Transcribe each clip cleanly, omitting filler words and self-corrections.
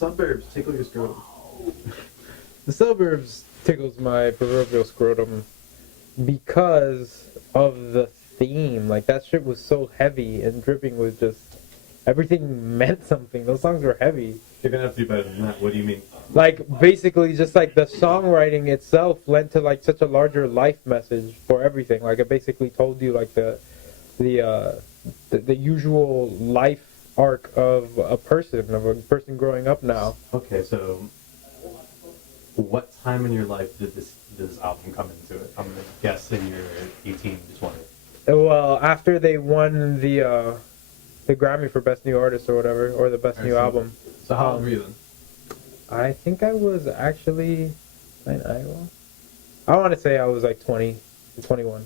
Suburbs tickle your scrotum? The Suburbs tickles my proverbial scrotum because of the theme. Like, that shit was so heavy, and Dripping was just... Everything meant something. Those songs were heavy. You're gonna have to do better than that. What do you mean? Like, basically, just like the songwriting itself lent to like such a larger life message for everything. Like, it basically told you like the usual life arc of a person growing up now. Okay, so what time in your life did this album come into it? I'm gonna guess in your 18 to 20. Well, after they won the Grammy for Best New Artist or whatever, or the Best New Album. So how old were you then? I think I was actually in Iowa. I want to say I was like 20 to 21.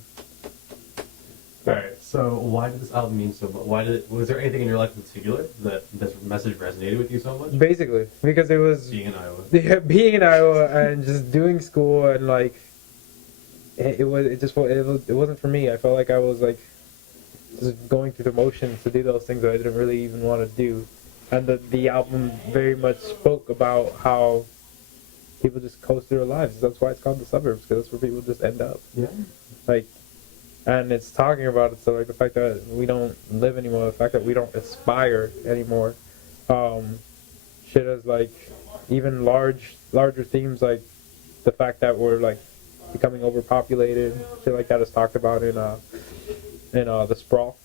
Alright, so why did this album mean so much? Was there anything in your life in particular that this message resonated with you so much? Basically, because it was... Being in Iowa. Yeah, being in Iowa and just doing school and like... It wasn't for me. I felt like I was like... just going through the motions to do those things that I didn't really even want to do. And the album very much spoke about how people just coast through their lives. That's why it's called The Suburbs, because that's where people just end up. Yeah. Like, and it's talking about it, so like the fact that we don't live anymore, the fact that we don't aspire anymore. Shit as like even larger themes, like the fact that we're like becoming overpopulated, shit like that is talked about in the Sprawl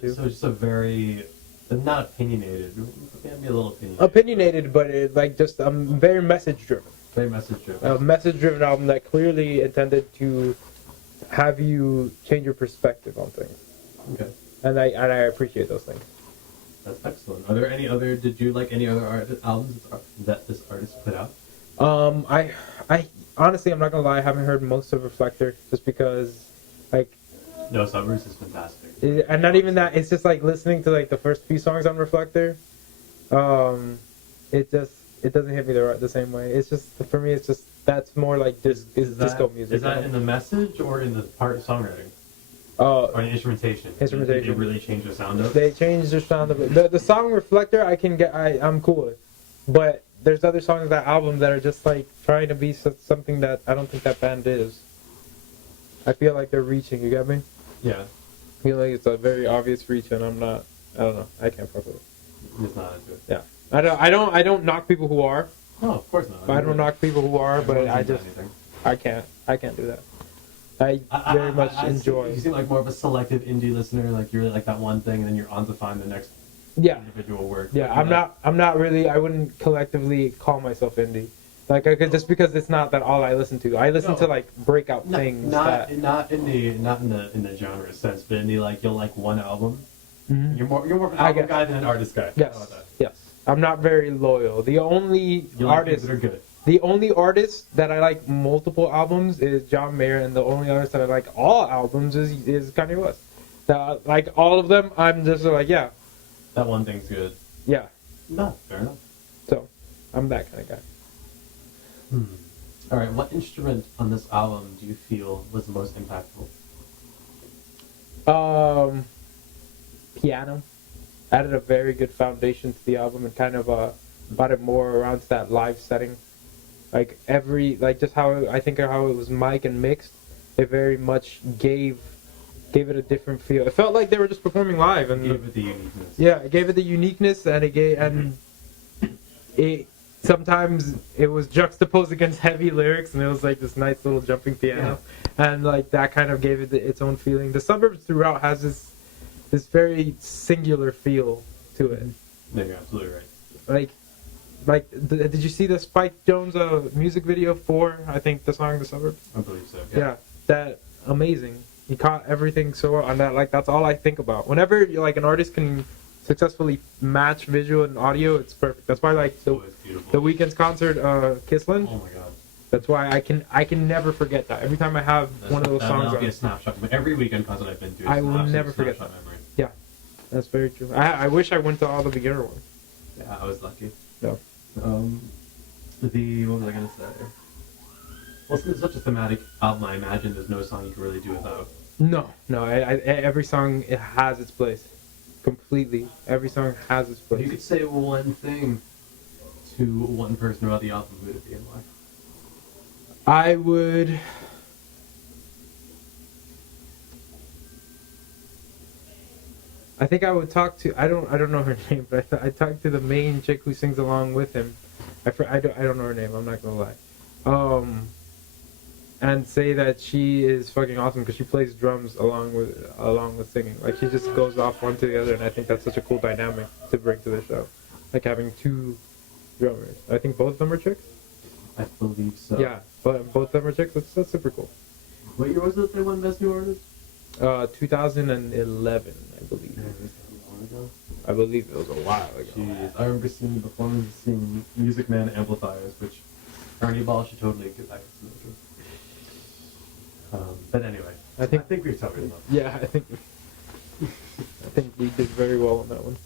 too. So just a very, not opinionated, maybe a little opinionated. Opinionated, but it, like just very message driven. Very message driven. A message driven album that clearly intended to have you change your perspective on things. Okay. And I appreciate those things. That's excellent. Are there any other? Did you like any other albums that this artist put out? I honestly, I'm not gonna lie, I haven't heard most of Reflector just because, like. No, Suburbs is fantastic. And not even that. It's just like listening to like the first few songs on Reflector. It doesn't hit me the same way. It's just for me. It's just that's more like disco music. Is that in the message or in the part of songwriting? Or in instrumentation? Instrumentation. Did they really change the sound of? They changed their sound of it. The song Reflector, I'm cool with, but there's other songs on that album that are just like trying to be something that I don't think that band is. I feel like they're reaching. You get me? Yeah. I feel like it's a very obvious reach, and I'm not. I don't know. I can't fuck with it. Just not into it. Yeah. I don't knock people who are. No, of course not. I don't knock people who are, but I just I can't do that. I very much enjoy. You seem like more of a selective indie listener. Like you really like that one thing, and then you're on to find the next individual work. Yeah, I'm not really. I wouldn't collectively call myself indie. Like I could, just because it's not that all I listen to. I listen to like breakout things. Not in the genre sense, but in the like you'll like one album. Mm-hmm. You're more of an album guy than an artist guy. Yes. How about that? Yes. I'm not very loyal. The only artist that are good. The only artist that I like multiple albums is John Mayer, and the only artist that I like all albums is Kanye West. Like all of them, I'm just like, yeah. That one thing's good. Yeah. No, fair enough. So, I'm that kind of guy. All right, what instrument on this album do you feel was the most impactful? Piano. Added a very good foundation to the album and kind of brought it more around to that live setting. Like just how I think how it was mic and mixed, it very much gave it a different feel. It felt like they were just performing live, and gave it the uniqueness. Yeah, it gave it the uniqueness, and it sometimes it was juxtaposed against heavy lyrics, and it was like this nice little jumping piano, and like that kind of gave it its own feeling. The Suburbs throughout has this very singular feel to it. Yeah, you're absolutely right. Did you see the Spike Jones music video for, I think, the song The Suburbs? I believe so, yeah. That amazing. He caught everything so well on that. Like, that's all I think about. Whenever like an artist can successfully match visual and audio, it's perfect. That's why like the Weeknd's concert, Kissland. Oh my god. That's why I can never forget that. Every time I have one of those songs, that'll be a snapshot. Every Weeknd concert I've been to, I will never forget that. Memory. Yeah, that's very true. I wish I went to all the beginner ones. Yeah, I was lucky. Yeah. What was I gonna say? Well, it's such a thematic album. I imagine there's no song you can really do without. No. Every song, it has its place. Completely. Every song has its place. You could say one thing to one person about the album, who would it be and why? I would. I think I would talk to. I don't know her name, but I talked to the main chick who sings along with him. I don't know her name. I'm not gonna lie. And say that she is fucking awesome because she plays drums along with singing. Like she just goes off one to the other, and I think that's such a cool dynamic to bring to the show. Like having two drummers. I think both of them are chicks. I believe so. Yeah, but both of them are chicks. That's super cool. What year was it they won Best New Artist? 2011, I believe. Yeah, it was that long ago. I believe it was a while ago. Jeez, I remember seeing the performance, seeing Music Man amplifiers, which Ernie Ball should totally get back to smoking. But anyway, I think we've covered enough. Yeah, I think we did very well on that one.